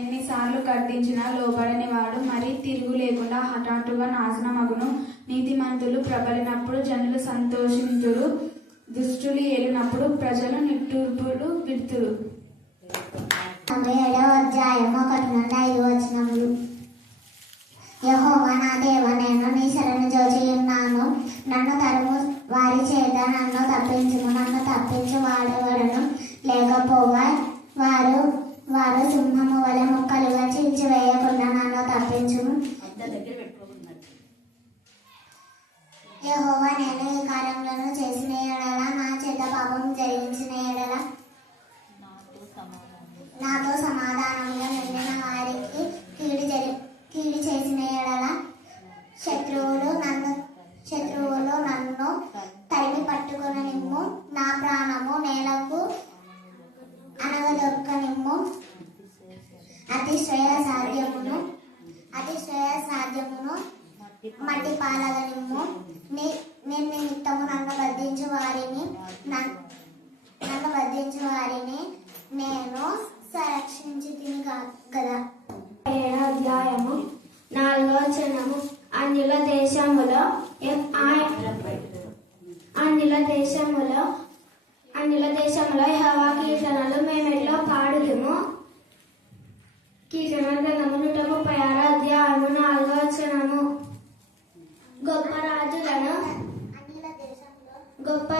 ఎన్నిసార్లు గద్దించినా లోబడని వాడు మరి తిరుగు లేకుండా హఠాత్తుగా నాశనమగును. నీతిమంతులు ప్రబలినప్పుడు జనులు సంతోషింతురు, దుష్టులు ఏలినప్పుడు ప్రజలు నిట్టూర్పులు విడుతురు. 7వ అధ్యాయము 1-5 యెహోవా నా దేవా, నేను నీ శరణు జోచియున్నాను. నన్ను తరుము వారి చేత నన్ను తప్పించుము. నన్ను తప్పించు వాడెవడను లేకపోగా వారు సింహము వలె ముక్కలుగా చీల్చివేయకుండా నన్ను తప్పించుము. యెహోవా, నేను ఈ కార్యములను చేసిన ఎడల, నా చేత పాపం జరిగించిన ఎడల, నాతో సమాధానంగా నిండిన వారికి కీడు చేసిన ఎడల, శత్రువులు నన్ను తరిమి పట్టుకుని నిమ్ము. నా ప్రాణము నేలకు అనగదొక్కనిమ్ము. అతిశ్రయ సాధ్యమును మట్టి పాలగనిమ్ము. నేను నిమిత్తము నన్ను బద్ధించు వారిని నేను సంరక్షించి తిని గదా. 7వ అధ్యాయము 4వ వచనము. అన్యుల దేశములో యెహోవా కీర్తనలు మేమెట్లో పాడుదుము. కీర్తన గ్రంథము 136వ అధ్యాయము 4వ వచనము. గొప్ప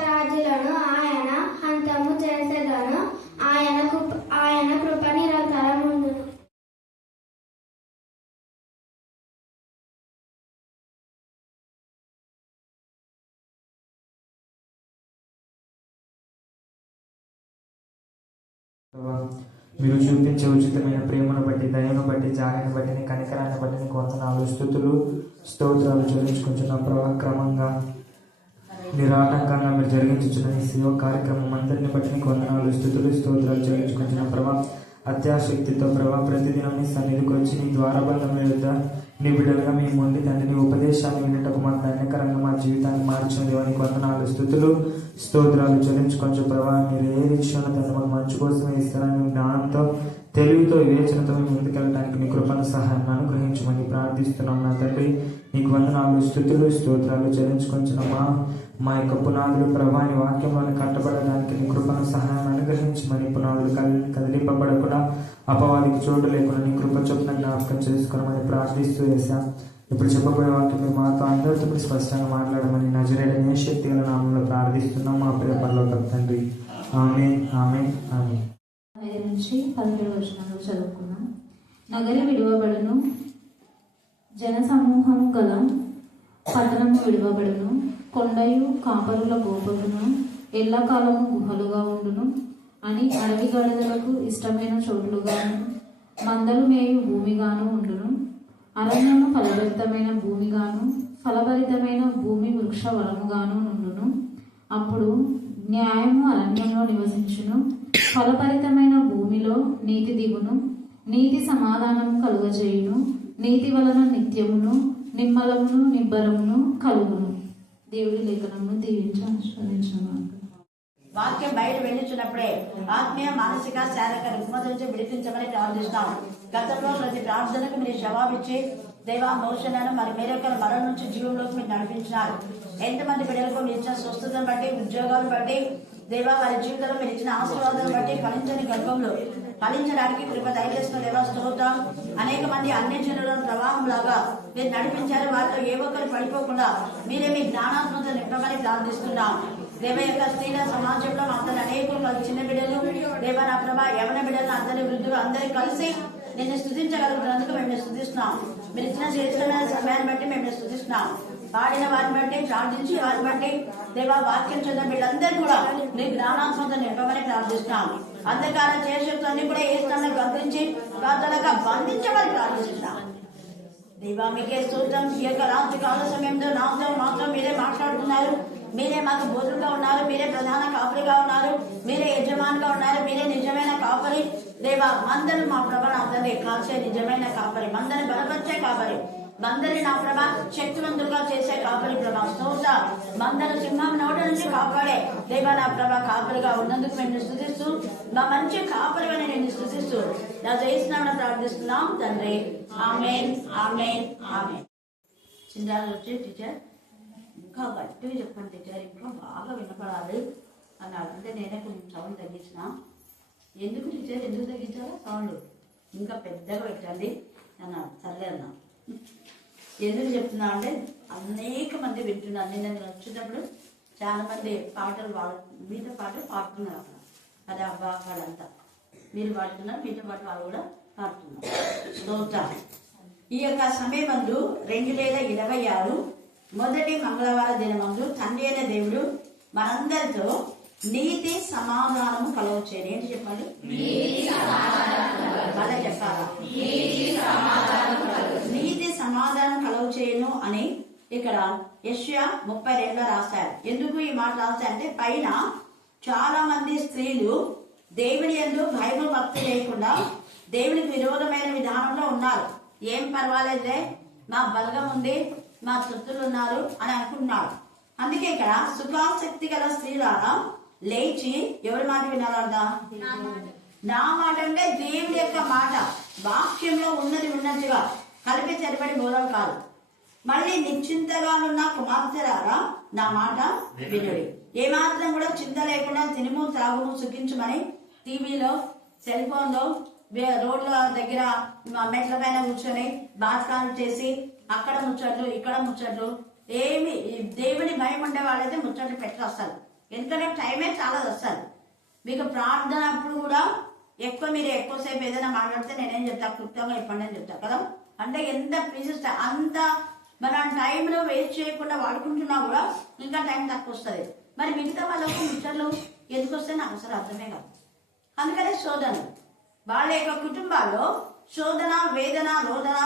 రాజులను ఆయన హంతము చేసేదను. ఆయన కృప నిరంతరముండును. మీరు చూపించే ఉచితమైన ప్రేమను బట్టి, దయను బట్టి, జాలిని బట్టి, నీ కనికరాన్ని బట్టి నీకు వందనాలు, స్తుతులు స్తోత్రాలు చెల్లించుకుంటున్న ప్రభా. క్రమంగా నిరాటంకంగా మీరు జరిగించున్న ఈ సేవ కార్యక్రమం అందరిని బట్టి నీకు వందనాలు, స్తుతులు స్తోత్రాలు చెల్లించుకుంటున్న ప్రభా. అత్యాశక్తితో ప్రభా ప్రతిదినం నీ సన్నిధికి వచ్చి నీ ద్వారబంధం యొద్ద నీ బిడ్డలుగా మేము ఉండి తండ్రి నీ ఉపదేశాన్ని వినటకు మాకు ధన్యకరంగా మా జీవితాన్ని మార్చిన దేవానికి వందనాలు, స్థుతులు స్తోత్రాలు చెల్లించుకొంచు ప్రభా. మీరు ఏ విషయంలో తండ్రి మాకు మంచి కోసమే ఇస్తారని జ్ఞానంతో, తెలివితో, వివేచనతో మేము ముందుకెళ్ళడానికి మీ కృపను సహాయాన్ని అనుగ్రహించమని ప్రార్థిస్తున్నాం నా తండ్రి. నీకు వందనాలు, స్థుతులు స్తోత్రాలు చెల్లించుకొంచిన మా యొక్క పునాదులు ప్రభాని వాక్యంలోని కట్టబడడానికి నీ కృపను సహాయాన్ని అనుగ్రహించమని, పునాదులు కదిలింపబడకుండా అపవాదికి చోటు లేకుండా నీ కృప చొప్పున జ్ఞాపకం చేసుకోవమని ప్రార్థిస్తూ వేశాం. ఇప్పుడు చెప్పబోయే వాక్యం మీరు మాతో అందరితో స్పష్టంగా మాట్లాడమని నజరేయుడైన యేసు గల నామములో ప్రార్థిస్తున్నాం మా ప్రియ పరలోక తండ్రి. ఆమేన్, ఆమేన్, ఆమేన్. 5-17 వచనాలు చదువుకున్నాం. నగరి విడువబడును, జన సమూహము గల పట్టణము విడువబడును, కొండయు కాపరుల గోపురమును ఎల్లకాలము గుహలుగా ఉండును అని అడవి గడదలకు ఇష్టమైన చోట్లుగాను, మందలు మేయు భూమిగాను ఉండును. అరణ్యము ఫలభరితమైన భూమిగాను, ఫలభరితమైన భూమి వృక్షవనముగాను నుండును. అప్పుడు న్యాయము అరణ్యంలో నివసించును, ఫలభరితమైన భూమిలో నీతి దిగును. నీతి సమాధానము కలుగజేయును, నీతి వలన నిత్యమును నిమ్మలమును నిబ్బరమును కలుగును. దేవుడి లేఖనమును దీవించి ఆశీర్వదించును. వాక్యం బయట వెళ్ళించినప్పుడే ఆత్మీయ, మానసిక, శారీరక రుగ్మత నుంచి విడిపించమని ప్రార్థిస్తాం. గతంలో ప్రతి ప్రార్థనకు మీరు జవాబిచ్చి దేవా మోషణను మరి మీరొకరు మరణం నుంచి జీవంలోకి మీరు నడిపించినారు. ఎంతమంది బిడ్డలకు మీరు ఇచ్చిన స్వస్థతను బట్టి, ఉద్యోగాలు బట్టి, దేవా వారి జీవితంలో మీరు ఇచ్చిన ఆశీర్వాదాలను బట్టి ఫలించని గర్భంలో ఫలించడానికి కృప దయచేసిన దేవా స్తోత్రం. అనేక మంది అన్ని జనుల ప్రవాహం లాగా మీరు నడిపించారు. వారితో ఏ ఒక్కరు పడిపోకుండా మీరే మీ జ్ఞానాత్మత నింపమని ప్రార్థిస్తున్నాం. దేవ యొక్క స్త్రీల సమాజంలో అందరు అనేకులు చిన్న బిడ్డలు, దేవ నా ప్రభా యవన బిడ్డలు, అందరి వృద్ధులు అందరూ కలిసి నిన్ను స్థుతించగలుగుతున్నందుకు మేము స్థుతిస్తున్నాం. మీరు ఇచ్చిన శ్రేష్టమైన సమయాన్ని బట్టి మేము స్థుతిస్తున్నాం. పాడిన వారిని బట్టి, ప్రార్థించి వారిని బట్టి, దేవా వాక్యం చదివిన వీళ్ళందరూ కూడా నీ జ్ఞానాత్మత నింపమని ప్రార్థిస్తున్నాం. అంధకార చేసేట్లన్నీ కూడా ఏ స్థానాన్ని గమనించి ప్రార్థనగా బంధించమని ప్రార్థిస్తున్నాం. దేవా మీకే స్తోత్రం. ఈ యొక్క రాత్రి కాల సమయంలో నాతో మాత్రం మీరే మాట్లాడుతున్నారు. మీరే మాకు బోధులుగా ఉన్నారు, మీరే ప్రధాన కాపరిగా ఉన్నారు, మీరే యజమానిగా ఉన్నారు, మీరే నిజమైన కాపరి. దేవా మందరు మా ప్రభావం కాల్చే నిజమైన కాపరి, మందని బలపరిచే కాపరి. మందరి నా ప్రభా శక్తివంతులుగా చేసే కాపరి ప్రభా స్తోత్ర. మందరు సింహం నోట నుంచి కాపాడే దేవా నా ప్రభా కాపరిగా ఉన్నందుకు మేము స్తుతిస్తూ మా మంచి కాపరిగా నేను స్తుతిస్తూ నా చేసినామని ప్రార్థిస్తున్నాం తండ్రి. ఆమేన్ ఆమేన్ ఆమేన్. చిన్నారులు వచ్చి టీచర్ ఇంకా గట్టిగా చెప్పండి టీచర్, ఇంకా బాగా వినపడాలి అన్నాడు. అంటే నేనే కొంచెం సౌండ్ తగ్గించిన. ఎందుకు టీచర్, ఎందుకు తగ్గించారా సౌండ్? ఇంకా పెద్దగా పెట్టండి అన్నాడు. సర్లే అన్నా. ఎందుకు చెప్తున్నా అంటే అనేక మంది వింటున్నారు. నేను వచ్చినప్పుడు చాలా మంది పాటలు మీతో పాటు పాడుతున్నారు అక్కడ. అదే అబ్బా వాళ్ళంతా మీరు పాడుతున్నారు, మీతో పాటు వాళ్ళు కూడా పాడుతున్నారు. స్తోత్రం. ఈ యొక్క సమయమందు 2026 మొదటి మంగళవార దినమందు తండ్రి అయిన దేవుడు మనందరితో నీతి సమాధానము కలగ చేయను. ఏంటి చెప్పండి? మళ్ళీ చెప్పాలా? నీతి సమాధానం కలగ చేయను అని ఇక్కడ యెషయా 32 రాశారు. ఎందుకు ఈ మాట రాశారంటే పైన చాలా మంది స్త్రీలు దేవుని యందు భయము భక్తి లేకుండా దేవునికి విరోధమైన విధానంలో ఉన్నారు. ఏం పర్వాలేదులే, మా బలగం ఉంది, మా సొత్తులు ఉన్నారు అని అనుకుంటున్నారు. అందుకే ఇక్కడ సుఖాసక్తి గల స్త్రీలారా లేచి ఎవరి మాట వినాలంట? నా మాట అంటే దేవుడి యొక్క మాట, వాక్యంలో ఉన్నది ఉన్నట్టుగా కలిపి చెరబడి బోధం కాదు. మళ్ళీ నిశ్చింతగానున్న కుమార్తెలారా నా మాట వినుడి. ఏమాత్రం కూడా చింత లేకుండా తినుము త్రాగుము సుఖించమని టీవీలో, సెల్ ఫోన్ లో, రోడ్ల దగ్గర మెట్ల పైన కూర్చొని బాత్కాలు చేసి అక్కడ ముచ్చట్లు ఇక్కడ ముచ్చట్లు ఏమి దేవుని భయం ఉండే వాళ్ళైతే ముచ్చట్లు పెట్టొస్తారు. ఎందుకంటే టైమే చాలా వస్తారు. మీకు ప్రార్థన అప్పుడు కూడా మీరు ఎక్కువసేపు ఏదైనా మాట్లాడితే నేనేం చెప్తా, క్లుప్తంగా చెప్పండి అని చెప్తా కదా. అంటే ఎంత ప్లీజ్ అంత మనం టైంలో వేస్ట్ చేయకుండా వాడుకుంటున్నా కూడా ఇంకా టైం తక్కువ వస్తుంది. మరి మిగతా వాళ్ళకు ముచ్చట్లు ఎందుకు వస్తే నాకు అసలు అర్థమే కాదు. అందుకనే శోధన, వాళ్ళ యొక్క కుటుంబాల్లో శోధన, వేదన, రోదన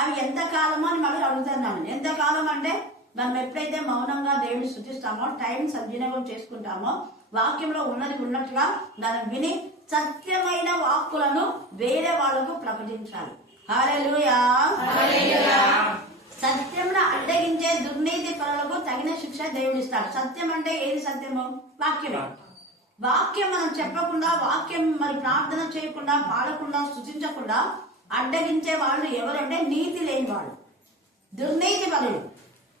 అవి ఎంతకాలమో అని మళ్ళీ అడుగుతున్నాను. ఎంతకాలం అంటే మనం ఎప్పుడైతే మౌనంగా దేవుని స్తుతిస్తామో, టైం సద్వినియోగం చేసుకుంటామో, వాక్యంలో ఉన్నది ఉన్నట్టుగా మనం విని సత్యమైన వాక్కులను వేరే వాళ్లకు ప్రకటించాలి. హల్లెలూయా. సత్యమును అడ్డగించే దుర్నీతి పరులకు తగిన శిక్ష దేవుడు ఇస్తాడు. సత్యం అంటే ఏది సత్యము? వాక్యమే. వాక్యం మనం చెప్పకుండా, వాక్యం మరి ప్రార్థన చేయకుండా, పాడకుండా, స్తుతించకుండా అడ్డగించే వాళ్ళు ఎవరంటే నీతి లేని వాళ్ళు, దుర్నీతి పరులు.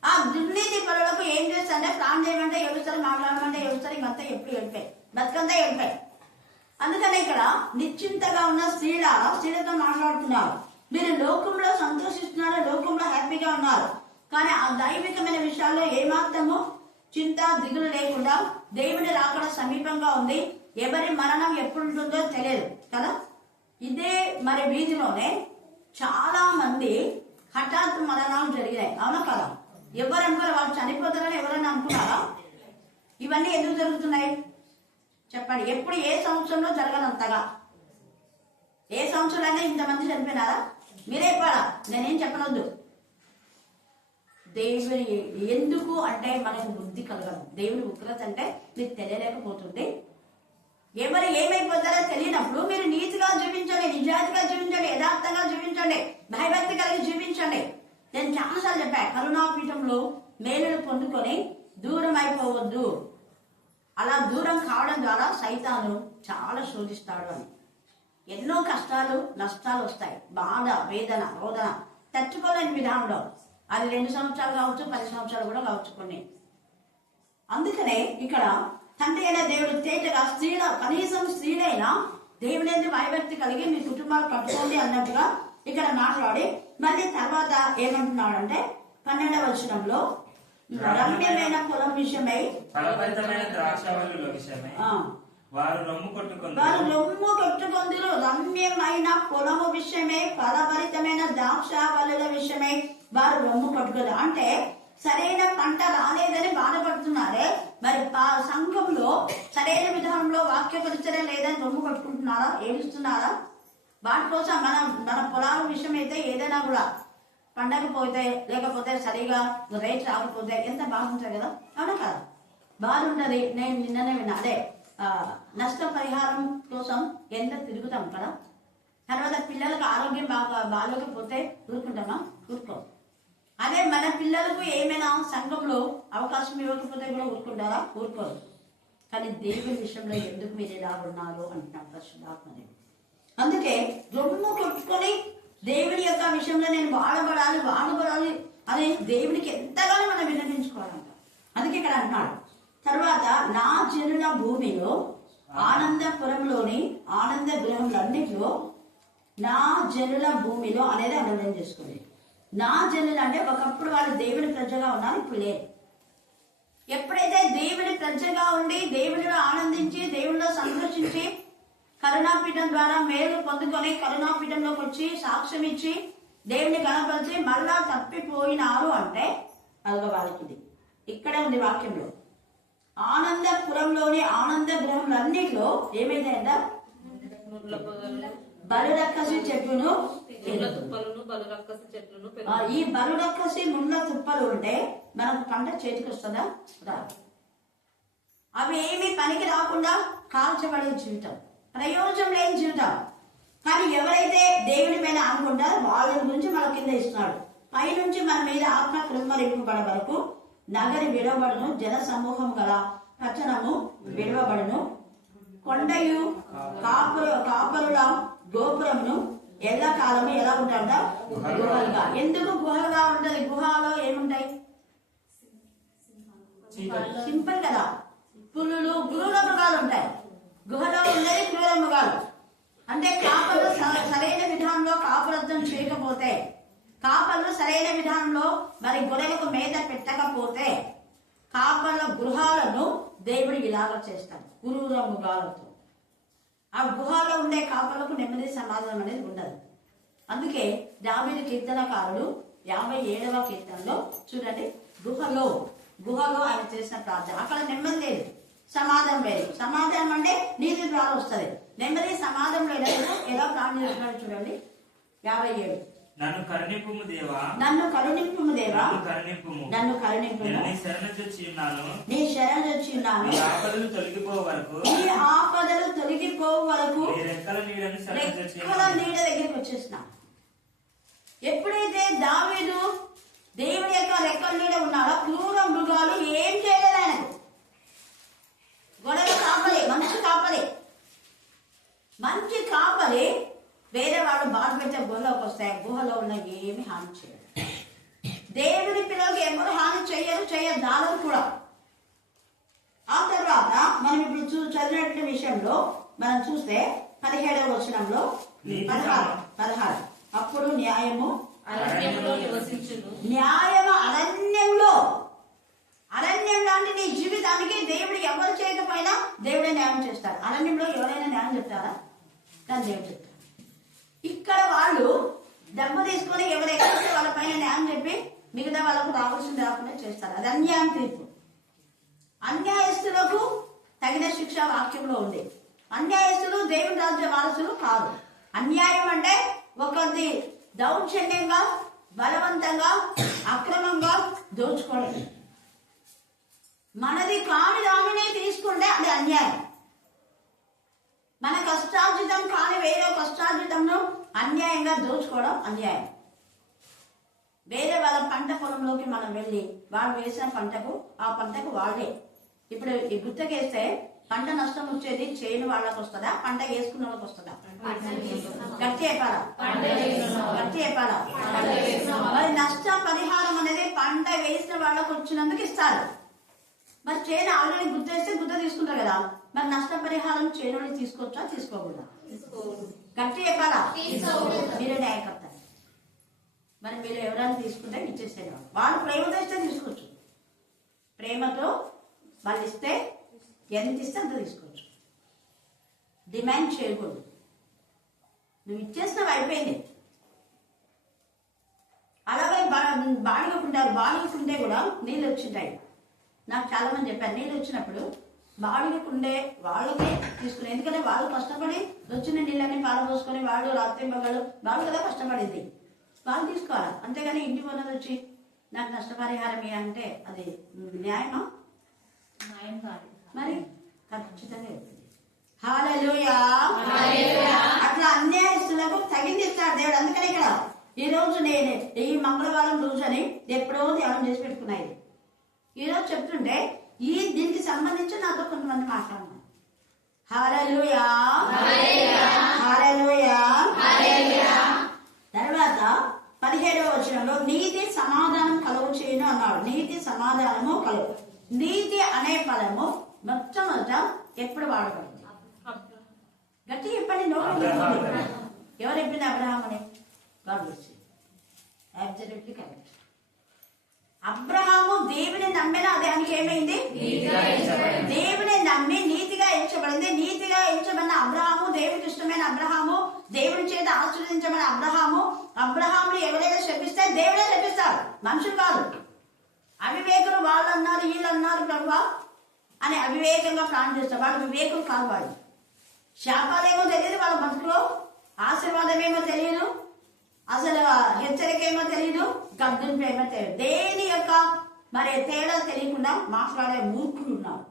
ఆ దుర్నీతి పరులకు ఏం చేస్తారంటే ప్రాణం చేయమంటే ఏడుస్తారు, మాట్లాడమంటే ఏడుస్తారు, ఇంకంతా ఎప్పుడు వెళ్ళిపోయి బతుకంతా వెళ్ళిపోయి. అందుకని ఇక్కడ నిశ్చింతగా ఉన్న స్త్రీలతో మాట్లాడుతున్నారు. మీరు లోకంలో సంతోషిస్తున్నారు, లోకంలో హ్యాపీగా ఉన్నారు, కానీ ఆ దైవికమైన విషయాల్లో ఏమాత్రము చింత దిగులు లేకుండా దేవుని రాకడ సమీపంగా ఉంది. ఎవరి మరణం ఎప్పుడు ఉంటుందో తెలియదు కదా. ఇదే మరి వీధిలోనే చాలా మంది హఠాత్ మరణాలు జరిగినాయి, అవునా కదా? ఎవరు అనుకోరు వాళ్ళు చనిపోతారని ఎవరైనా అనుకున్నారా? ఇవన్నీ ఎందుకు జరుగుతున్నాయి చెప్పండి? ఎప్పుడు ఏ సంవత్సరంలో జరగనంతగా ఏ సంవత్సరంలో అయినా ఇంతమంది చనిపోయినారా? మీరే చెప్పాలా, నేనేం చెప్పనొద్దు. దేవుని ఎందుకు అంటే మనకు బుద్ధి కలగదు. దేవుని ఉగ్రత అంటే మీకు తెలియలేకపోతుంది. ఎవరు ఏమైపోతారో తెలియనప్పుడు మీరు నీతిగా జీవించండి, నిజాయితీగా జీవించండి, యథార్థంగా జీవించండి, భయభక్తి కలిగి జీవించండి. నేను చాలాసార్లు చెప్పా, కరుణాపీఠంలో మేలును పొందుకొని దూరం అయిపోవద్దు. అలా దూరం కావడం ద్వారా సైతాను చాలా శోధిస్తాడు అని. ఎన్నో కష్టాలు నష్టాలు వస్తాయి, బాధ, వేదన, రోదన తట్టుకోలేని విధానంలో. అది 2 సంవత్సరాలు కావచ్చు, 10 సంవత్సరాలు కూడా కావచ్చు కొన్ని. అందుకనే ఇక్కడ తండ్రి అయిన దేవుడు తేటగా కనీసం స్త్రీలైనా దేవుని ఎందుకు భయభక్తి కలిగి మీ కుటుంబాలు కట్టుకోండి అన్నట్టుగా ఇక్కడ మాట్లాడి మళ్ళీ తర్వాత ఏమంటున్నాడంటే 12వ వచనంలో రమ్యమైన పొలం విషయమై, ఫలభరితమైన ద్రాక్షావల్లుల విషయమై వారు రొమ్ము కొట్టుకొందురు. రమ్యమైన పొలము విషయమై, ఫలభరితమైన ద్రాక్షావల్లుల విషయమై వారు రొమ్ము కొట్టుకోరు. అంటే సరైన పంట రాలేదని బాధపడుతున్నారే, మరి సంఘంలో సరైన విధానంలో వాక్య పరిచర్య లేదని రొమ్ము కొట్టుకుంటున్నారా, ఏడుస్తున్నారా? వాటి కోసం మన పొలాల విషయం అయితే ఏదైనా కూడా పండకపోతే, లేకపోతే సరిగా రేట్ రాకపోతే ఎంత బాగుంటుంది కదా, అవునా కదా? బాగుంటది. నేను నిన్ననే విన్నా, అదే నష్టపరిహారం కోసం ఎంత తిరుగుతాం కదా. తర్వాత పిల్లలకు ఆరోగ్యం బాగోకపోతే ఊరుకుంటామా? ఊరుకో. పిల్లలకు ఏమైనా సంఘంలో అవకాశం ఇవ్వకపోతే కూడా ఊరుకుంటారా? ఊరుకోరు. కానీ దేవుని విషయంలో ఎందుకు మీరు ఎలా ఉన్నారు అంటున్నాడు పరిశుద్ధాత్మదేవుడు. అందుకే రొమ్ము కొట్టుకొని దేవుని యొక్క విషయంలో నేను వాడబడాలి అని దేవునికి ఎంతగానో మనం విన్నవించుకోవాలంట. అందుకే ఇక్కడ అంటున్నాడు తర్వాత, నా జనుల భూమిలో ఆనందపురంలోని ఆనంద గృహములన్నిటిలో, నా జనుల భూమిలో అనేది అర్థం చేసుకోండి. నా జనులు అంటే ఒకప్పుడు వాళ్ళు దేవుని ప్రజగా ఉన్నారు, ఇప్పుడు లేదు. ఎప్పుడైతే దేవుని ప్రజగా ఉండి దేవునిలో ఆనందించి దేవునిలో సంతోషించి కరుణాపీఠం ద్వారా మేలు పొందుకొని కరుణాపీఠంలోకి వచ్చి సాక్ష్యం ఇచ్చి దేవుని కనపరిచి మళ్ళా తప్పిపోయినారు అంటే అదొక వాళ్ళకి ఇక్కడే ఉంది వాక్యంలో. ఆనందపురంలోని ఆనంద గృహములన్నిటిలో ఏమైందంట? బలురక్కసి చెట్టును, ఈ బలురక్కసి ముండ్ల తుప్పలు ఉంటే మనకు పంట చేతికి వస్తుందా? రాదు. అవి ఏమి పనికి రాకుండా కాల్చబడే జీవితం, ప్రయోజనం లేని జీవితం. కానీ ఎవరైతే దేవుని పైన అనుకుంటారో వాళ్ళ గురించి మన కింద ఇస్తున్నాడు. పైనుంచి మన మీద ఆత్మ కృమ్మరింపబడ వరకు నగరి విడవబడును, జన సమూహం గల పట్టణము విడవబడును, కొండయు కాపరుల గోపురమును ఎల్లకాలము ఎలా ఉంటాడ? గుహలుగా. ఎందుకు గుహలుగా ఉంటది? గుహలో ఏముంటాయి? సింపుల్ కదా, పులులు క్రూర మృగాలు ఉంటాయి. గుహలో ఉండేది క్రూర మృగాలు. అంటే కాపలు సరైన విధానంలో కాపురత్వం చేయకపోతే, కాపలు సరైన విధానంలో మరి గొర్రెలకు మేత పెట్టకపోతే కాపల గృహాలను దేవుడు ఇలాగ చేస్తాడు క్రూర మృగాలతో. ఆ గుహలో ఉండే కాపలకు నెమ్మది సమాధానం అనేది ఉండదు. అందుకే దావీదు కీర్తనకారుడు 57వ కీర్తనలో చూడండి, గుహలో ఆయన చేసిన ప్రార్థన. అక్కడ నెమ్మది లేదు, సమాధానం లేదు. సమాధానం అంటే నీతి ద్వారా వస్తుంది, నెమ్మది సమాధానం లేదు. ఎలా ప్రార్థన చేస్తున్నాడు చూడండి 57. నన్ను కరుణింపుము దేవా, నన్ను కరుణింపుము దేవా, నన్ను కరుణింపుము. నీ శరణు చొచ్చి ఉన్నాను, నీ శరణు చొచ్చి ఉన్నాను. నీ ఆపదలు తొలగిపో వరకు, నీ ఆపదలు తొలగిపో వరకు నీ రెక్కల నీడను శరణు చొచ్చి రెక్కల నీడ దగ్గరికి వచ్చేసిన. ఎప్పుడైతే దావీదు దేవుని యొక్క రెక్కల నీడ ఉన్నాడో క్రూర మృగాలు ఏం చేయలేదు ఆయనకు. గొడవ కాపలి, మంచి కాపలి వేరే వాళ్ళు బాధ పెట్టే గుహలోకి వస్తాయి. గుహలో ఉన్న ఏమి హాని చేయరు. దేవుని పిల్లలకి ఎవరు హాని చేయరు దాదాపు కూడా. ఆ తర్వాత మనం ఇప్పుడు చదివినట్టు విషయంలో మనం చూస్తే 17వ వచనంలో 16 అప్పుడు న్యాయము అరణ్యంలో అంటే నీ జీవితానికి దేవుడు ఎవరు చేయకపోయినా దేవుడే న్యాయం చేస్తాడు. అరణ్యంలో ఎవరైనా న్యాయం చెప్తారా? కానీ దేవుడు చెప్తాడు. ఇక్కడ వాళ్ళు దెబ్బ తీసుకొని ఎవరెక్కడికి వాళ్ళ పైన న్యాయం చెప్పి మిగతా వాళ్ళకు రావాల్సింది రాకుండా చేస్తారు. అది అన్యాయం తీర్పు. అన్యాయస్తులకు తగిన శిక్ష వాక్యంలో ఉంది. అన్యాయస్తులు దేవుని రాజ్య వారసులు కాదు. అన్యాయం అంటే ఒకరిది దౌర్జన్యంగా బలవంతంగా అక్రమంగా దోచుకోవడం. మనది కాని దానినే తీసుకుంటే అది అన్యాయం. మన కష్టార్జితం కాని వేరే కష్టార్జితంను అన్యాయంగా దోచుకోవడం అన్యాయం. వేరే వాళ్ళ పంట పొలంలోకి మనం వెళ్ళి వాళ్ళు వేసిన పంటకు ఆ పంటకు వాళ్ళే ఇప్పుడు ఈ గుత్తకేస్తే పంట నష్టం వచ్చేది చేను వాళ్ళకి వస్తుందా? పంట వేసుకున్న వాళ్ళకి వస్తుందా? గట్టి చెప్పాలా? మరి నష్ట పరిహారం అనేది పంట వేసిన వాళ్ళకు వచ్చినందుకు ఇస్తారు. మరి చేను ఆల్రెడీ గుర్తేస్తే గుర్త తీసుకుంటారు కదా, మరి నష్టపరిహారం చేనుని తీసుకోవచ్చా తీసుకోకూడదా? గట్టి చెప్పాలా? మీరే న్యాయకర్త. మరి మీరు ఎవరైనా తీసుకుంటే ఇచ్చేసేవాళ్ళు. వాళ్ళు ప్రేమతో ఇస్తే తీసుకోవచ్చు. ప్రేమతో వాళ్ళు ఇస్తే ఎంత ఇస్తే అంత తీసుకోవచ్చు. డిమాండ్ చేయకూడదు. నువ్వు ఇచ్చేసినవి అయిపోయింది. అలాగే బాడుగుకుంటే కూడా నీళ్ళు వచ్చింటాయి. నాకు చాలా మంది చెప్పారు, నీళ్ళు వచ్చినప్పుడు బాడుగుకుండే వాళ్ళకే తీసుకుని, ఎందుకంటే వాళ్ళు కష్టపడి వచ్చిన నీళ్ళని పారబోసుకొని వాళ్ళు రాత్రి పగలు వాళ్ళు కదా కష్టపడింది, వాళ్ళు తీసుకోవాలి. అంతేగాని ఇంటి మొన్నది వచ్చి నాకు నష్టపరిహారం అంటే అది న్యాయమా? న్యాయం కాదు. మరి ఖచ్చితంగా హల్లెలూయా. అట్లా అన్యాయస్తులకు తగింది ఇస్తాడు దేవుడు. అందుకని ఇక్కడ ఈ రోజు నేను ఈ మంగళవారం రోజు అని ఎప్పుడో ధ్యానం చేసి పెట్టుకున్నాయి. ఈరోజు చెప్తుంటే దీనికి సంబంధించి నాతో కొంతమంది మాట్లాడుతున్నారు. హల్లెలూయా, హల్లెలూయా. తర్వాత 17వ వచనంలో నీతి సమాధానం కలుగు చేయను అన్నాడు. నీతి సమాధానము కలుగు. నీతి అనే పదము మొట్టమొదట ఎప్పుడు వాడబడింది? గట్టి చెప్పండి. ఎవరు చెప్పింది? అబ్రహాం అని. Absolutely correct. అబ్రహాము దేవుని నమ్మిన దానికి ఏమైంది? దేవుని నమ్మి నీతిగా ఎంచబడింది. నీతిగా ఎంచబడిన అబ్రహాము, దేవునికి ఇష్టమైన అబ్రహాము, దేవుని చేత ఆశీర్వదించబడిన అబ్రహాము. అబ్రహాముని ఎవరైనా శపిస్తే దేవుడే శపిస్తారు, మనుషులు కాదు. అవివేకులు వాళ్ళు అన్నారు, వీళ్ళు అన్నారు ప్రభువా అని అవివేకంగా ప్రాణం చేస్తారు. వాళ్ళు వివేకులు కాదు. వాళ్ళు శాపాలేమో తెలియదు వాళ్ళ బతుకులో, ఆశీర్వాదమేమో తెలియదు, అసలు హెచ్చరికేమో తెలియదు, గద్దుంపేమో తెలియదు. దేని యొక్క మరి తేడా తెలియకుండా మాట్లాడే మూర్ఖులు ఉన్నారు.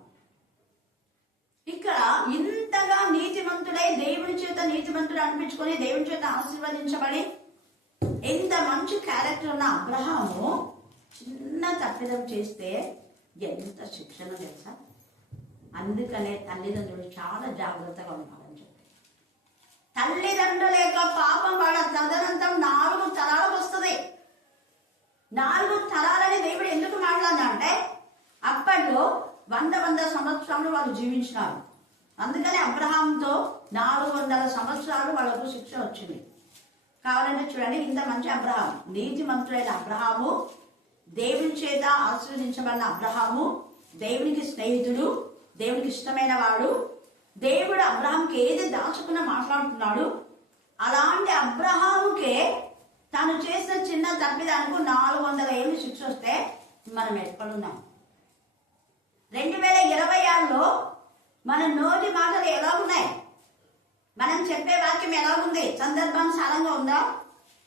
ఇక్కడ ఇంతగా నీతిమంతుడై దేవుని చేత నీతిమంతుడు అనిపించుకొని దేవుని చేత ఆశీర్వదించబడి ఎంత మంచి క్యారెక్టర్ ఉన్న అబ్రహాము చిన్న తప్పిదం చేస్తే ఎంత శిక్షణ తెలుసా? అందుకనే తల్లిదండ్రులు చాలా జాగ్రత్తగా ఉన్నారని చెప్పి. తల్లిదండ్రుల యొక్క పాపం వాళ్ళ తదనంతం 4 తరాలకు వస్తుంది. 4 తరాలని దేవుడు ఎందుకు మాట్లాడినా అంటే అప్పట్లో 100 సంవత్సరాలు వాళ్ళు జీవించినారు. అందుకని అబ్రహాంతో 400 సంవత్సరాలు వాళ్ళకు శిక్ష వచ్చింది. కావాలంటే చూడండి, ఇంత మంచి అబ్రహాం, నీతిమంతుడైన అబ్రహాము, దేవుని చేత ఆశీర్వదించబడిన అబ్రహాము, దేవునికి స్నేహితుడు, దేవునికి ఇష్టమైన వాడు. దేవుడు అబ్రహాంకి ఏది దాచుకున్నా మాట్లాడుతున్నాడు. అలాంటి అబ్రహాముకే తాను చేసిన చిన్న తప్పిదానికి 400 ఏళ్ళు శిక్ష వస్తే మనం ఎక్కడున్నాం? 2026లో మన నోటి మాటలు ఎలా ఉన్నాయి? మనం చెప్పే వాక్యం ఎలా ఉంది? సందర్భానుసారంగా ఉందా?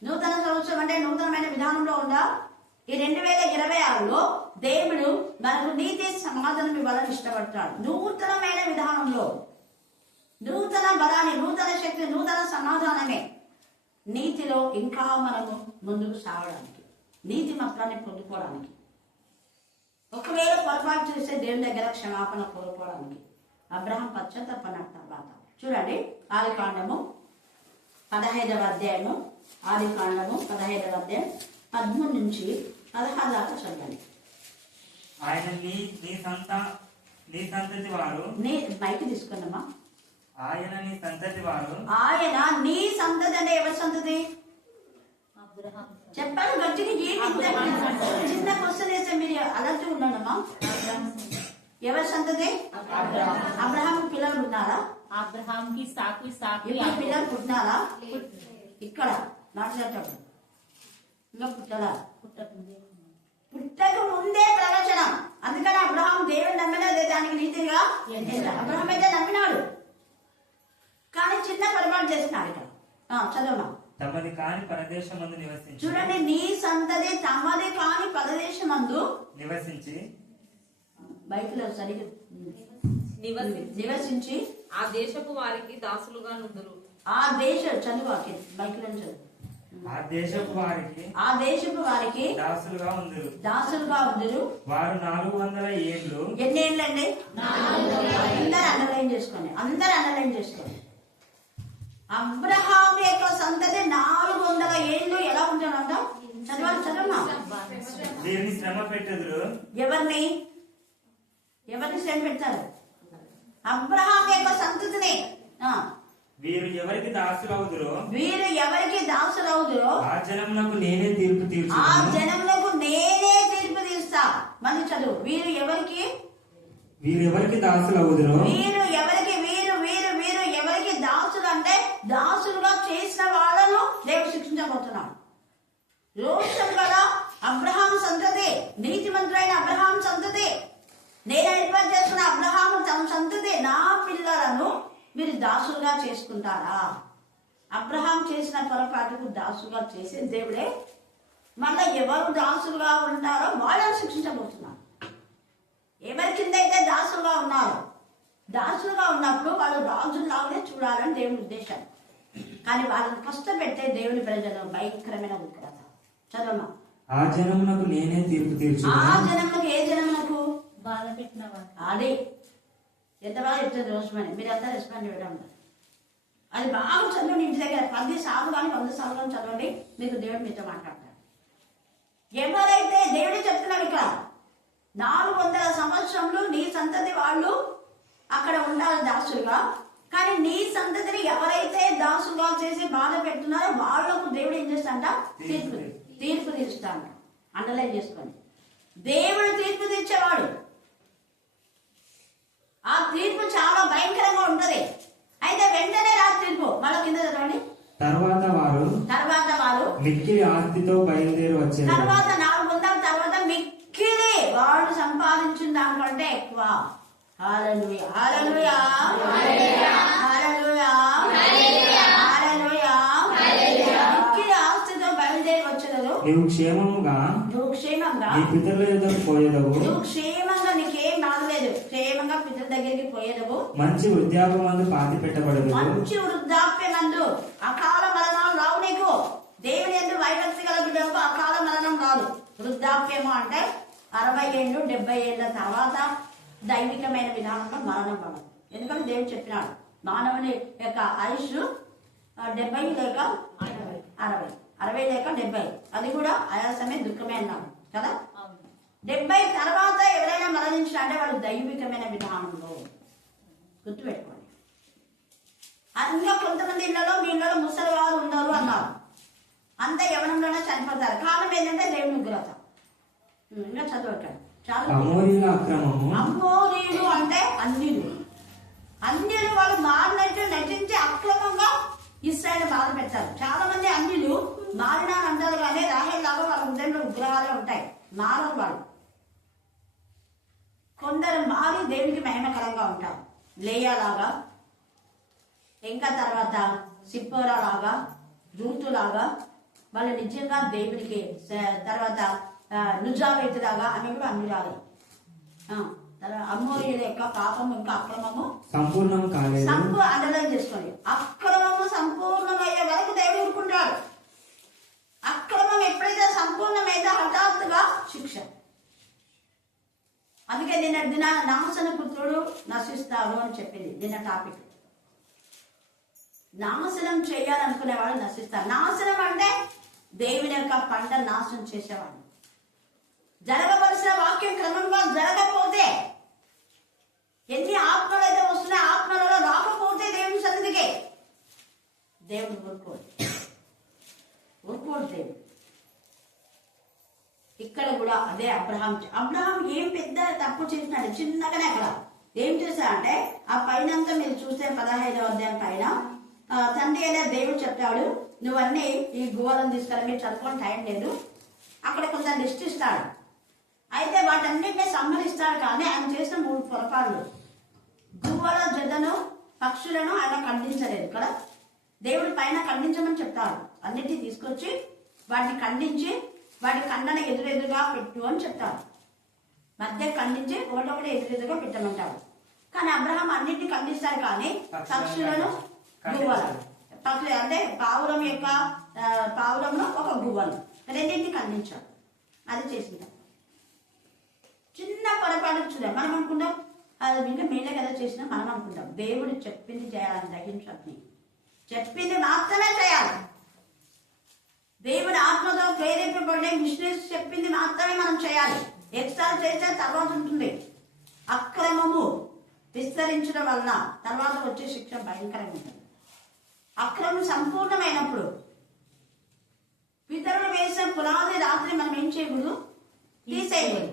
నూతన సంవత్సరం అంటే నూతనమైన విధానంలో ఉందా? ఈ 2026లో దేవుడు మనకు నీతి సమాధానం ఇవ్వాలని ఇష్టపడతాడు. నూతనమైన విధానంలో నూతన బలాన్ని, నూతన శక్తి, నూతన సమాధానమే. నీతిలో ఇంకా మనము ముందుకు సాగడానికి, నీతి మొత్తాన్ని పొందుకోవడానికి, ఒకవేళ పొరపాటు చేస్తే దేవుని దగ్గర క్షమాపణ కోరుకోవడానికి అబ్రహాం పశ్చాత్తాపడిన తర్వాత చూడండి, ఆదికాండము 15వ అధ్యాయము, ఆదికాండము 15వ అధ్యాయం 13 నుంచి 16 దాకా చదవండి. ఆయన నీ సంతతి వారు, నీ మైక్ తీసుకున్నామా? ఆయన నీ సంతతి వారు, ఆయన నీ సంతతి అంటే ఎవరి సంతతి చెప్పాలి గట్టిగా. చిన్న క్వశ్చన్ వేస్తే మీరు అలర్ట్ ఉన్నాడమ్మా. ఎవరి సంతతి? అబ్రహాం పిల్లలు పుట్టినారా? అబ్రహాం కి సాకు ఇప్పుడు పిల్లలు పుట్టినారా? ఇక్కడ మాట్లాడేటప్పుడు ఇంకా పుట్టాలా? పుట్టక ముందే ప్రవచనం. అందుకని అబ్రహాం దేవుడు నమ్మినదే దానికి నీతిగా. అబ్రహాం అయితే నమ్మినాడు, కానీ చిన్న పొరపాటు చేసినాడు. ఇక్కడ చదవమా. తమది కాని పరదేశమందు నివసించి, చూడండి, నీ సంతతి తమది కాని పరదేశమందు నివసించి, బైక్లో సరిగ్గా నివసించి ఆ దేశపు వారికి దాసులుగా నుందురు. ఆ దేశ చదువు బైక్లో చదువు. ఆ దేశపు వారికి దాసులుగా ఉందురు. దాసులుగా ఉందరు. వారు 400 ఏళ్ళు. ఎన్ని ఏళ్ళండి? అందరూ అండర్లైన్ చేసుకోండి. అబ్రహాం యొక్క సంతతి 400 ఏళ్ళు ఎలా ఉంటాడంట? చదవమా. దేవుని శ్రమ పెట్టదురు. ఎవరిని శ్రమ పెడతారు? అబ్రహాం యొక్క సంతతిని. వీరు ఎవరికి దాసులవుదురో ఆ ఆ జనములకు నేనే తీర్పు తీర్స్తా. మళ్ళీ చదువు. వీరు ఎవరికి దాసులవుదురో వీరు ఎవరికి దాసులు అంటే దాసులుగా చేసిన వాళ్ళను దేవుడు శిక్షించబోతున్నాడు. రోషం కదా అబ్రహాం సంతతి, నీతిమంతుడైన అబ్రహాం సంతతి, నేను ఏర్పాటు చేసుకున్న అబ్రహాము తన సంతతి, నా పిల్లలను మీరు దాసులుగా చేసుకుంటారా? అబ్రహాం చేసిన పొరపాటుకు దాసులుగా చేసే దేవుడే మళ్ళీ ఎవరు దాసులుగా ఉంటారో వాళ్ళని శిక్షించబోతున్నారు. ఎవరి కింద అయితే దాసులుగా ఉన్నప్పుడు వాళ్ళు రాజులాగానే చూడాలని దేవుని ఉద్దేశం. కానీ వాళ్ళని కష్టపెట్టే దేవుని ప్రజలు భయంకరమైన ఉగ్రత. చదవమ్మా. ఆ జనమునకు నేనే తీర్పు తీర్చు. ఆ జనములకు ఏ జనమునకు? బాధ పెట్టిన వారు. అది ఎంత బాగా చెప్తుంది రోజుమని. మీరంతా రెస్పాండ్ ఇవ్వడం అది బాగా చదవండి. ఇంటి దగ్గర 10 సార్లు కానీ 100 సార్లు కానీ చదవండి. మీకు దేవుడు మీతో మాట్లాడతాడు. ఎవరైతే దేవుడే చెప్తున్నాడు ఇక్కడ 400 సంవత్సరములు నీ సంతతి వాళ్ళు అక్కడ ఉండాలి దాసులుగా. కానీ నీ సంతతిని ఎవరైతే దాసులుగా చేసి బాధ పెడుతున్నారో వాళ్లకు దేవుడు ఏం చేస్తాడంట? తీర్పు తీరుస్తాడంట. అండర్లైన్ చేసుకోండి. దేవుడు తీర్పు తీర్చేవాడు. ఆ తీర్పు చాలా భయంకరంగా ఉంటది. అయితే వెంటనే రా తీర్పు. మళ్ళీ కింద చదవండి. తర్వాత వారు మిక్కిలి ఆస్తితో బయలుదేరి వచ్చారు. తర్వాత 400 తర్వాత మిక్కిలి వాళ్ళు సంపాదించిన దానికంటే ఎక్కువ. హల్లెలూయా, హల్లెలూయా, హల్లెలూయా, హల్లెలూయా. మిక్కిలి ఆస్తితో బయలుదేరి వచ్చేదరు. నీవు క్షేమంగా నీ పితరుల ఎదురు పోయేదవు. నువ్వు క్షేమంగా, నీకేం బాధలేదు, క్షేమంగా పితరుల దగ్గరికి పోయేదవు. మంచి వృద్ధాప్యమందు పాతి పెట్టబడదు. మంచి వృద్ధాప్యమందు అకాల మరణం రావు నీకు. దేవుని యందు వైభక్తి గల బిడ్డలకు అకాల మరణం రాదు. వృద్ధాప్యము అంటే 60 ఏళ్ళు 70 ఏళ్ళ తర్వాత దైవికమైన విధానంలో మరణం పడదు. ఎందుకంటే దేవుడు చెప్పినాడు మానవుని యొక్క ఆయుష్ 70 లేక 60 లేక 70. అది కూడా ఆయాసమే దుఃఖమే అన్నాడు కదా. 70 తర్వాత ఎవరైనా మరణించినా అంటే వాడు దైవికమైన విధానంలో. గుర్తుపెట్టుకోండి. ఇంకా కొంతమంది ఇళ్లలో మీ ఇళ్లలో ముసలి వారు ఉన్నారు అన్నారు. అంత యవనంలోనే చనిపోతారు. కారణం ఏంటంటే దేవుని ఉగ్రత. ఇంకా చదవకండి. చాలా అమోరీయుల అక్రమము. అమోరీయులు అంటే అన్యులు వాళ్ళు మారినట్టు నటించి అక్రమంగా ఇస్రాయేలు బాధ పెట్టారు. చాలా మంది అన్యులు మారినారు అంటారు కానీ రాహేల్ లాగా వాళ్ళ హృదయంలో విగ్రహాలే ఉంటాయి. మారరు వాళ్ళు. కొందరు మారి దేవునికి మహిమకరంగా ఉంటారు. లేయా లాగా, ఇంకా తర్వాత సిప్పోరా లాగా, రూతు లాగా వాళ్ళు నిజంగా దేవునికి. తర్వాత నుజావేతు లాగా ఆమె కూడా అన్యురాలే. అమ్మోరీయుల యొక్క పాపము ఇంకా అక్రమము సంపూర్ణం కాలేదు. అండర్లైన్ చేసుకోండి. అక్రమము సంపూర్ణమయ్యే వరకు దేవుడు ఊరుకుంటాడు. అక్రమం ఎప్పుడైతే సంపూర్ణమైతే హఠాత్తుగా శిక్ష. అందుకే నిన్న నాశన పుత్రుడు నశిస్తాడు అని చెప్పింది నిన్న టాపిక్. నాశనం చేయాలనుకునేవాడు నశిస్తాడు. నాశనం అంటే దేవుని యొక్క పంట నాశనం చేసేవాడు. జరగవలసిన వాక్యం క్రమంగా జరగకపోతే, ఎన్ని ఆత్మలు అయితే వస్తున్నాయి ఆత్మలలో రాకపోతే దేవుని సన్నిధికి దేవుడు ఊరుకోడు దేవుడు. ఇక్కడ కూడా అదే అబ్రహాం ఏం పెద్ద తప్పు చేసినాడు. చిన్నగానే అక్కడ ఏం చేశాడంటే ఆ పైనంతా మీరు చూస్తే 15వ అధ్యాయం పైన తండ్రి అయినా దేవుడు చెప్తాడు నువ్వన్నీ ఈ గువ్వలను తీసుకొని, మీరు చదువుకోవడం టైం లేదు, అక్కడ కొంత లిస్ట్ ఇస్తాడు. అయితే వాటన్నిటినీ సంహరిస్తాడు. కానీ ఆయన చేసిన 3 పొరపాట్లు. గువ్వల జతను పక్షులను ఆయన ఖండించలేదు కదా. దేవుడు పైన ఖండించమని చెప్తాడు. అన్నిటినీ తీసుకొచ్చి వాటిని ఖండించి వాటి ఖండన ఎదురెదురుగా పెట్టు అని చెప్తాడు. మధ్య ఖండించి ఒకటొకటి ఎదురెదురుగా పెట్టమంటాడు. కానీ అబ్రహాం అన్నిటిని ఖండిస్తాడు. కానీ పక్షులను గువ్వల పక్షులు అంటే పావురంలో ఒక గువ్వలు రెండింటిని ఖండించాడు. అది చేసింది చిన్న పొరపాటు. చూద్దాం మనం అనుకుంటాం అది ఇంకా మేలే కదా చేసినా మనం అనుకుంటాం. దేవుడు చెప్పింది చేయాలని గ్రహించాలి. చెప్పింది మాత్రమే చేయాలి. దేవుని ఆత్మతో ప్రేరేపబడే మిషనరీస్ చెప్పింది మాత్రమే మనం చేయాలి. ఎక్స్ట్రా చేసే తర్వాత ఉంటుంది. అక్రమము విస్తరించడం వలన తర్వాత వచ్చే శిక్ష భయంకరంగా ఉంటుంది. అక్రమం సంపూర్ణమైనప్పుడు పితరులు వేసిన పునాది రాత్రి మనం ఏం చేయకూడదు, తీసేయకూడదు.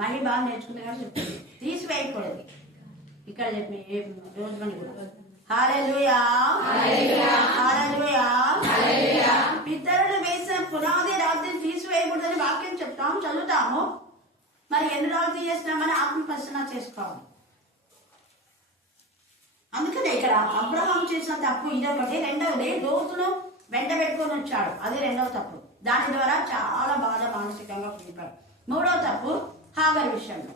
మళ్ళీ బాగా నేర్చుకుంటే కానీ చెప్తుంది తీసివేయకూడదు. ఇక్కడ చెప్పి రోజు మని కూడా హల్లెలూయా, హల్లెలూయా. పితరులు వేసిన పునాది రాత్రి తీసివేయకూడదని వాక్యం చెప్తాము, చదువుతాము. మరి ఎన్ని రోజులు తీసేసినామని ఆత్మపరిశీలన చేసుకోవాలి. అందుకనే ఇక్కడ అబ్రహాం చేసిన తప్పు ఇదొకటి. రెండవది లోతును వెంట పెట్టుకొని వచ్చాడు. అది రెండవ తప్పు. దాని ద్వారా చాలా బాగా మానసికంగా కుదిపాడు. మూడవ తప్పు హాగర్ విషయంలో.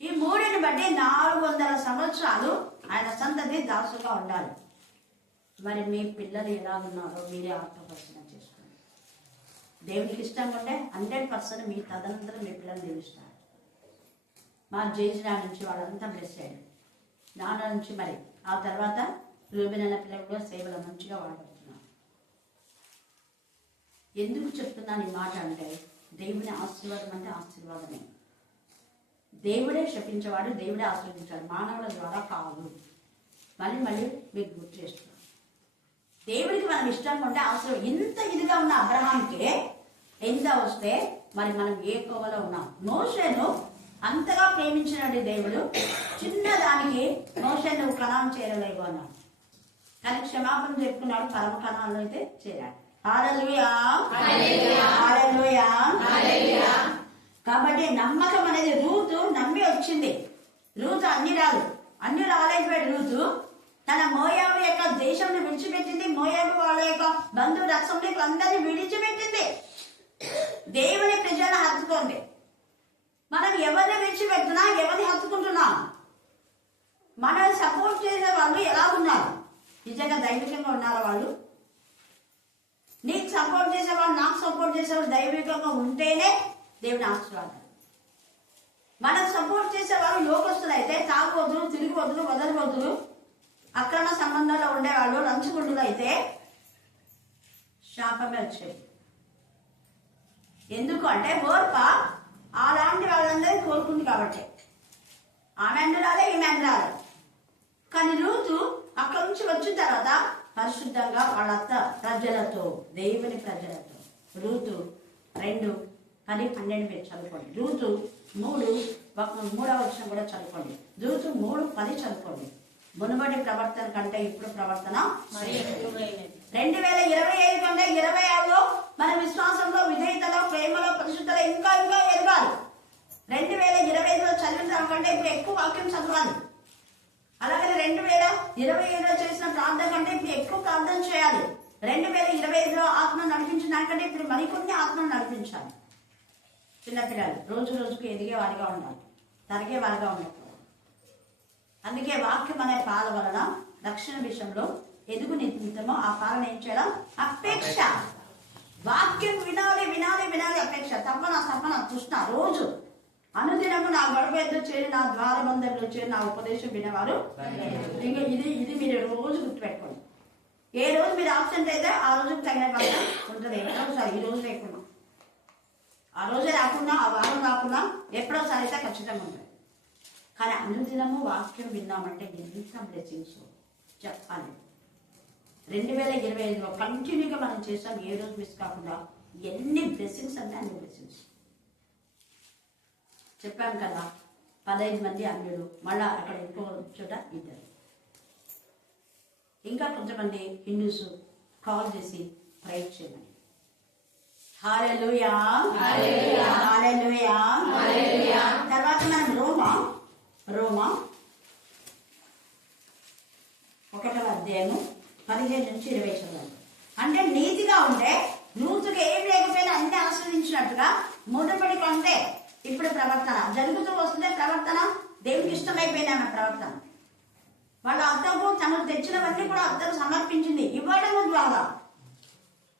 ఈ మూడిని బట్టి 400 సంవత్సరాలు ఆయన సంతతి దాసుగా ఉండాలి. మరి మీ పిల్లలు ఎలా ఉన్నారో మీరే ఆత్మపరిశీలన చేసుకోండి. దేవునికి ఇష్టంగా ఉంటే 100% మీ తదనంతరం మీ పిల్లలు దీవిస్తారు. మా జేజినా నుంచి వాళ్ళంతా బ్లెస్ అయ్యారు. నాన్న నుంచి మరి ఆ తర్వాత రూబెన్ అనే పిల్లలు కూడా సేవలు మంచిగా వాడబడుతున్నారు. ఎందుకు చెప్తున్నాను ఈ మాట అంటే, దేవుని ఆశీర్వాదం అంటే ఆశీర్వాదమే. దేవుడే శపించేవాడు, దేవుడే ఆశీర్వదించాడు, మానవుల ద్వారా కాదు. మళ్ళీ మీకు గుర్తు చేస్తున్నాను. దేవుడికి మనం ఇష్టంగా ఉంటే ఆశీర్వాదం. ఇంత ఇదిగా ఉన్న అబ్రహాంకి ఎంత వస్తే మరి మనం ఏ కోవలో ఉన్నాం. మోషేను అంతగా ప్రేమించినటువంటి దేవుడు చిన్నదానికి మోషే నువ్వు కణాన్ని చేరలేవు అన్నాడు. కానీ క్షమాపణ చెప్పుకున్నాడు, పరమ కణాలను అయితే చేరాడు. హల్లెలూయా, హల్లెలూయా, హల్లెలూయా. కాబట్టి నమ్మకం అనేది రూతు నమ్మి వచ్చింది. రూతు అన్ని రాలేకపోయాడు. రూతు తన మోయాబు యొక్క దేశంలో విడిచిపెట్టింది. మోయాబు వాళ్ళ యొక్క బంధువు రక్షణకు అందరినీ విడిచిపెట్టింది. దేవుని ప్రజలను హత్తుకోండి. మనం ఎవరిని విడిచిపెడుతున్నా, ఎవరిని హత్తుకుంటున్నాం? మనల్ని సపోర్ట్ చేసే వాళ్ళు ఎలా ఉన్నారు? నిజంగా దైవికంగా ఉన్నారా వాళ్ళు? నీకు సపోర్ట్ చేసేవాళ్ళు, నాకు సపోర్ట్ చేసేవాళ్ళు దైవికంగా ఉంటేనే దేవుని ఆశీర్వాదం. మనకు సపోర్ట్ చేసేవాళ్ళు లోకస్తులు అయితే తాగవద్దులు, తిరిగివద్దులు, వదలవద్దులు, అక్రమ సంబంధాల్లో ఉండేవాళ్ళు లంచగొండులు అయితే శాపమే వచ్చేది. ఎందుకు అంటే ఓర్ప అలాంటి వాళ్ళందరినీ కోరుకుంది కాబట్టి. ఆమె అంటురాలే, ఈమె అంటురాలే. కానీ రూతు అక్కడి నుంచి వచ్చిన తర్వాత పరిశుద్ధంగా వాళ్ళ అత్త ప్రజలతో, దేవుని ప్రజలతో, రూతు 2:10-12 మీరు చదువుకోండి. రూతు 3:3వ వచనం కూడా చదువుకోండి. రూతు 3:10 చదువుకోండి. మునుబడి ప్రవర్తన కంటే ఇప్పుడు ప్రవర్తన 2025 కంటే 26లో మన విశ్వాసంలో, విధేయతలో, ప్రేమలో, పరిశుద్ధలో ఇంకా ఎదగాలి. 2025లో చదివిన కంటే ఇప్పుడు ఎక్కువ వాక్యం చదవాలి. అలాగే 2027లో చేసిన ప్రార్థన కంటే ఇప్పుడు ఎక్కువ ప్రార్థన చేయాలి. 2025లో ఆత్మ నడిపించిన దానికంటే ఇప్పుడు మరికొన్ని ఆత్మను నడిపించాలి. చిన్నపిల్లలు రోజు రోజుకు ఎదిగే వారిగా ఉండాలి, తరిగే వారిగా ఉండకూడదు. అందుకే వాక్యం అనే పాల వలన రక్షణ విషయంలో ఎదుగు నిమిత్తమో ఆ పాలన ఏం చేయడం అపేక్ష. వాక్యం వినాలి వినాలి వినాలి అపేక్ష. తప్పన తృష్ణ. రోజు అనుదినము నా గడప ఎదురు చేరి, నా ద్వారబంధంలో చేరి నా ఉపదేశం వినేవారు. ఇంకా ఇది మీరు రోజు గుర్తుపెట్టుకోండి. ఏ రోజు మీరు ఆబ్సెంట్ అయితే ఆ రోజుకి తగిన పని ఉంటుంది. ఎప్పుడోసారి, ఈ రోజు లేకుండా, ఆ రోజే రాకుండా, ఆ వారం రాకుండా ఎప్పుడోసారి అయితే ఖచ్చితంగా ఉంటుంది. కానీ అనుదినము వాక్యం విన్నామంటే ఎంత బ్లెస్సింగ్స్ చెప్పాలి. 2025లో కంటిన్యూగా మనం చేసాం, ఏ రోజు మిస్ కాకుండా. ఎన్ని బ్లెస్సింగ్స్ అంటే అన్ని బ్లెస్సింగ్స్. చెప్పాను కదా, 15 మంది అన్యులు, మళ్ళా అక్కడ ఇంకో చోట 2. ఇంకా కొంతమంది హిందూస్ కాల్ చేసి ప్రేయర్ చేయమని. హల్లెలూయా, హల్లెలూయా, హల్లెలూయా. తర్వాత మనం రోమా 1వ అధ్యాయము 15-20 చదవాలి. అంటే నీతిగా ఉంటే, రూతుకి ఏం లేకపోయినా అన్ని ఆస్వాదించినట్టుగా మునుపటి కంటే ఇప్పుడు ప్రవర్తన జరుగుతూ వస్తుందే. ప్రవర్తన దేవునికి ఇష్టమైపోయిన ఆమె ప్రవర్తన. వాళ్ళ అత్తకు తనకు తెచ్చినవన్నీ కూడా అత్తకు సమర్పించింది. ఇవ్వడం ద్వారా,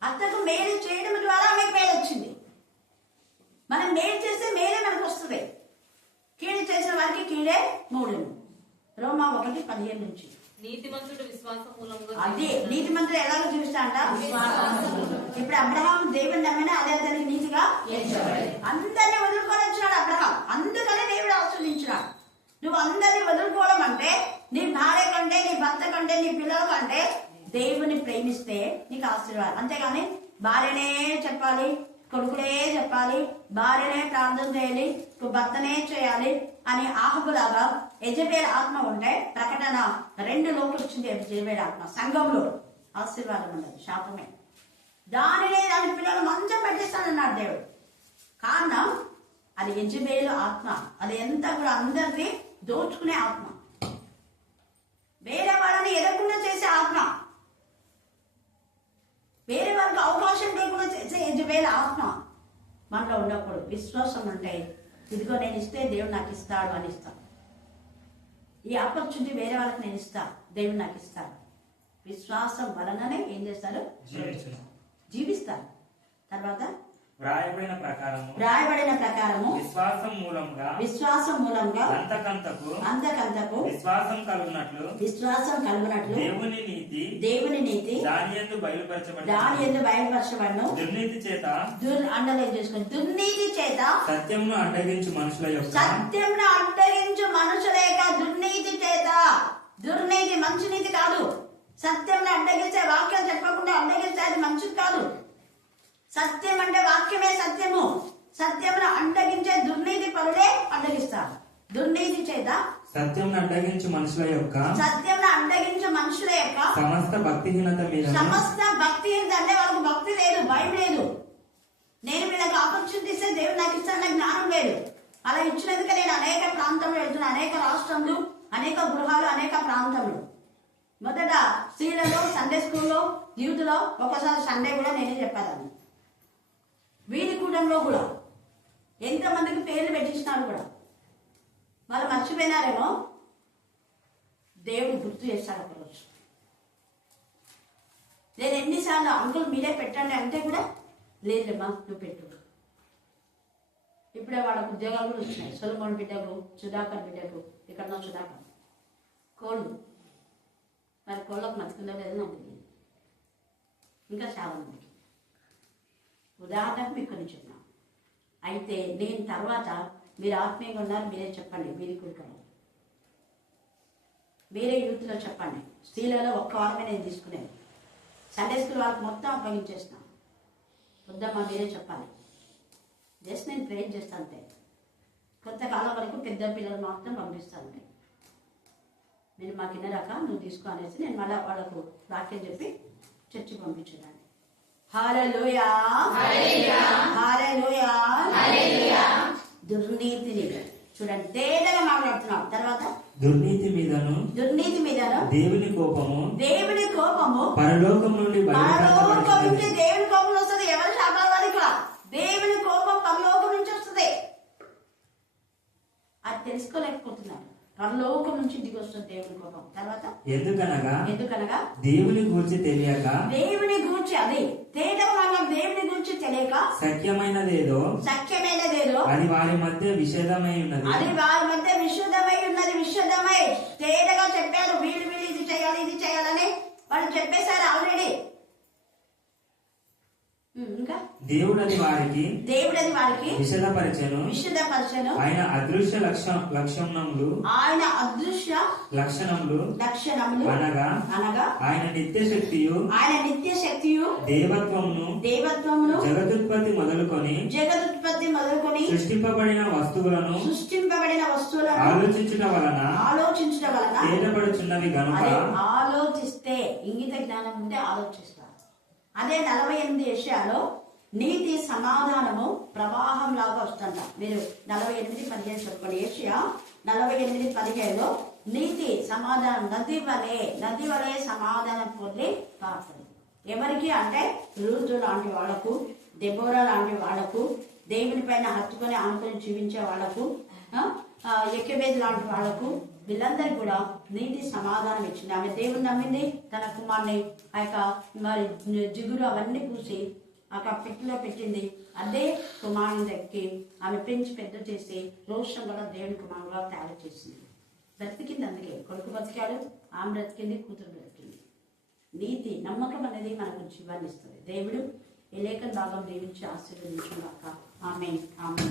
అత్తకు మేలు చేయడం ద్వారా ఆమెకు మేలు వచ్చింది. మనం మేలు చేస్తే మేలే మనకు వస్తుంది. కీడు చేసిన వారికి కీడే 3. రోమా 1:15 నుంచి. నీతిమంతుడు విశ్వాసం మూలంగా, అదే నీతిమంతుడు ఎలాగో చూస్తా అంట. ఇప్పుడు అబ్రహాం దేవుని నమ్మినా అదే అతనికి నీతిగా అందరినీ వదులుకొని వచ్చినాడు అబ్రహాం. అందుకనే దేవుడు ఆస్వాదించినాడు. నువ్వు అందరినీ వదులుకోవడం అంటే, నీ భార్య కంటే, నీ భర్త కంటే, నీ పిల్లల కంటే దేవుని ప్రేమిస్తే నీకు ఆశీర్వాదం. అంతేగాని భార్యనే చెప్పాలి, కొడుకునే చెప్పాలి, భార్యనే ప్రార్థన చేయాలి, భర్తనే చేయాలి అని ఆహబులాగా యెజబెల్ ఆత్మ ఉంటే, ప్రకటన 2లోకి వచ్చింది యెజబెల్ ఆత్మ. సంఘంలో ఆశీర్వాదం ఉండదు, శాపమే. దాని పిల్లలు మంచం పెట్టేస్తానన్నాడు దేవుడు. కారణం అది యెజబెల్ ఆత్మ. అది ఎంత కూడా అందరినీ దోచుకునే ఆత్మ, వేరే వాళ్ళని ఎదగకుండా చేసే ఆత్మ, వేరే వాళ్ళకి అవకాశం లేకుండా చేసే యెజబెల్ ఆత్మ మనలో ఉండకూడదు. విశ్వాసం ఉంటే, ఇదిగో నేను ఇస్తే దేవుడు నాకు ఇస్తాడు అని ఇస్తాను. ఈ ఆపర్చునిటీ వేరే వాళ్ళకి నేను ఇస్తాను, దేవుడు నాకు ఇస్తాడు. విశ్వాసం వలననే ఏం చేస్తారు? జీవిస్తారు. తర్వాత వ్రాయబడిన ప్రకారము విశ్వాసం మూలంగా అంతకంతకు విశ్వాసం కలుగునట్లు దేవుని నీతి దాని యందు బయలుపరచబడును. దుర్నీతి చేత అండర్లైన్ చేసుకుని, దుర్నీతి చేత సత్యమును అడ్డగించు మనుషుల యొక్క దుర్నీతి చేత. దుర్నీతి మంచి నీతి కాదు. సత్యంలో అడ్డగిస్తే, వాక్యం చెప్పకుండా అడ్డగిస్తే అది మంచిది కాదు. సత్యం అంటే వాక్యమే సత్యము. సత్యంలో అడ్డగించే దుర్నీతి పనులే అడ్డగిస్తారు. దుర్నీతి చేత సత్యం అడ్డగించు మనుషుల యొక్క సమస్త భక్తిహీనత అంటే వాళ్ళకి భక్తి లేదు, భయం లేదు. నేను వీళ్ళకి ఆపర్చునిటీ ఇస్తే దేవుడు నాకు ఇస్తాను, నాకు జ్ఞానం లేదు. అలా ఇచ్చినందుకే నేను అనేక ప్రాంతంలో వెళ్తున్నాను, అనేక రాష్ట్రంలో, అనేక గృహాలు, అనేక ప్రాంతంలో. మొదట స్త్రీలలో, సండే స్కూల్లో, యూత్ లో, ఒకసారి సండే కూడా నేనే చెప్పాను. వీధి కూటంలో కూడా ఎంతమందికి పేర్లు పెట్టించినారు కూడా. వాళ్ళు మర్చిపోయినారేమో, దేవుడు గుర్తు చేస్తాడు ఒకరోజు. నేను ఎన్నిసార్లు అంకుల్ మీరే పెట్టండి అంటే కూడా లేదమ్మా నువ్వు పెట్టు. ఇప్పుడే వాళ్ళకు ఉద్యోగాలు కూడా వచ్చినాయి. సొలొమోన్ బిడ్డకు, సుధాకర్ బిడ్డకు, ఇక్కడ సుధాకర్ కోళ్ళు, మరి కోళ్ళకు మతుకుందో లేదో నాకు తెలియదు. ఇంకా చాలా మందికి ఉదాహరణకు మీకు కొన్ని చెప్పిన. అయితే నేను తర్వాత మీరు ఆత్మీయంగా ఉన్నారు, మీరే చెప్పండి. వీరి కుడికలు మీరే యూత్లో చెప్పండి. స్త్రీలలో ఒక్క వారమే నేను తీసుకునేది. సండే స్కూల్ వాళ్ళకి మొత్తం అప్పగించేసిన. వద్దమ్మా మీరే చెప్పాలి. జస్ట్ నేను ప్రేర్ చేస్తాను అంతే. కొంతకాలం వరకు పెద్ద పిల్లలు మాత్రం పంపిస్తాను. నేను మాకు ఇన్నరాక నువ్వు తీసుకో అనేసి నేను మళ్ళీ వాళ్ళకు వాక్యం చెప్పి చర్చి పంపించేదాన్ని. హల్లెలూయా, హల్లెలూయా, హల్లెలూయా. దుర్నీతిని చూడండి, తేటగా మాట్లాడుతున్నాం. తర్వాత దుర్నీతి మీదను దేవుని కోపము పరలోకం నుండి దేవుని కోపం వస్తుంది. ఎవరు శాపాలు? దేవుని కోపం పరలోకం నుంచి వస్తుంది. అది తెలుసుకోలేకపోతున్నారు. పరలోకం నుంచి దిగి వస్తుంది దేవుని కోపం. తర్వాత ఎందుకనగా దేవుని గూర్చి తెలియక, అది తేటగా దేవుని గురించి తెలియక సత్యమైనదేదో అది వారి మధ్య విషదమై ఉన్నది. విషదమై తేటగా చెప్పారు. వీళ్ళు ఇది చేయాలని వాళ్ళు చెప్పేశారు ఆల్రెడీ. ఇంకా దేవుడు అది వారికి విషదపరచెను. ఆయన అదృశ్య లక్షణములు అనగా ఆయన నిత్య శక్తియు దేవత్వమును జగదుత్పత్తి మొదలుకొని సృష్టింపబడిన వస్తువులను ఆలోచించుట వలన తేటపడుచున్నవి గనుక. ఆలోచిస్తే ఇంగిత జ్ఞానం ఉంటే ఆలోచిస్తారు. అదే 48 ఏషియాలో నీతి సమాధానము ప్రవాహం లాగా వస్తుంట. మీరు 48:15 చెప్పుకోండి. ఏషియా 48:15లో నీతి సమాధానం నది వలె సమాధానం పొంది పారుతుంది. ఎవరికి అంటే రూతు లాంటి వాళ్లకు, దెబోరా లాంటి వాళ్లకు, దేవుని పైన హత్తుకొని ఆనుకొని జీవించే వాళ్లకు, ఎక్కెబేద్ లాంటి వాళ్లకు, వీళ్ళందరికీ కూడా నీతి సమాధానం ఇచ్చింది. ఆమె దేవుని నమ్మింది. తన కుమార్ని ఆ యొక్క మరి జిగురు అవన్నీ పూసి ఆ పెట్టిలో పెట్టింది. అదే కుమారుని దక్కి ఆమె పెంచి పెద్ద చేసి రోషం కూడా దేవుని కుమారుగా తయారు చేసింది. బ్రతికింది. అందుకే కొడుకు బ్రతికాడు, ఆమె బ్రతికింది, కూతురు బ్రతికింది. నీతి నమ్మకం అనేది మనకు జీవాన్ని ఇస్తుంది. దేవుడు ఈ లేఖన భాగం దీవించి ఆశీర్వదించుగాక. ఆమేన్, ఆమేన్.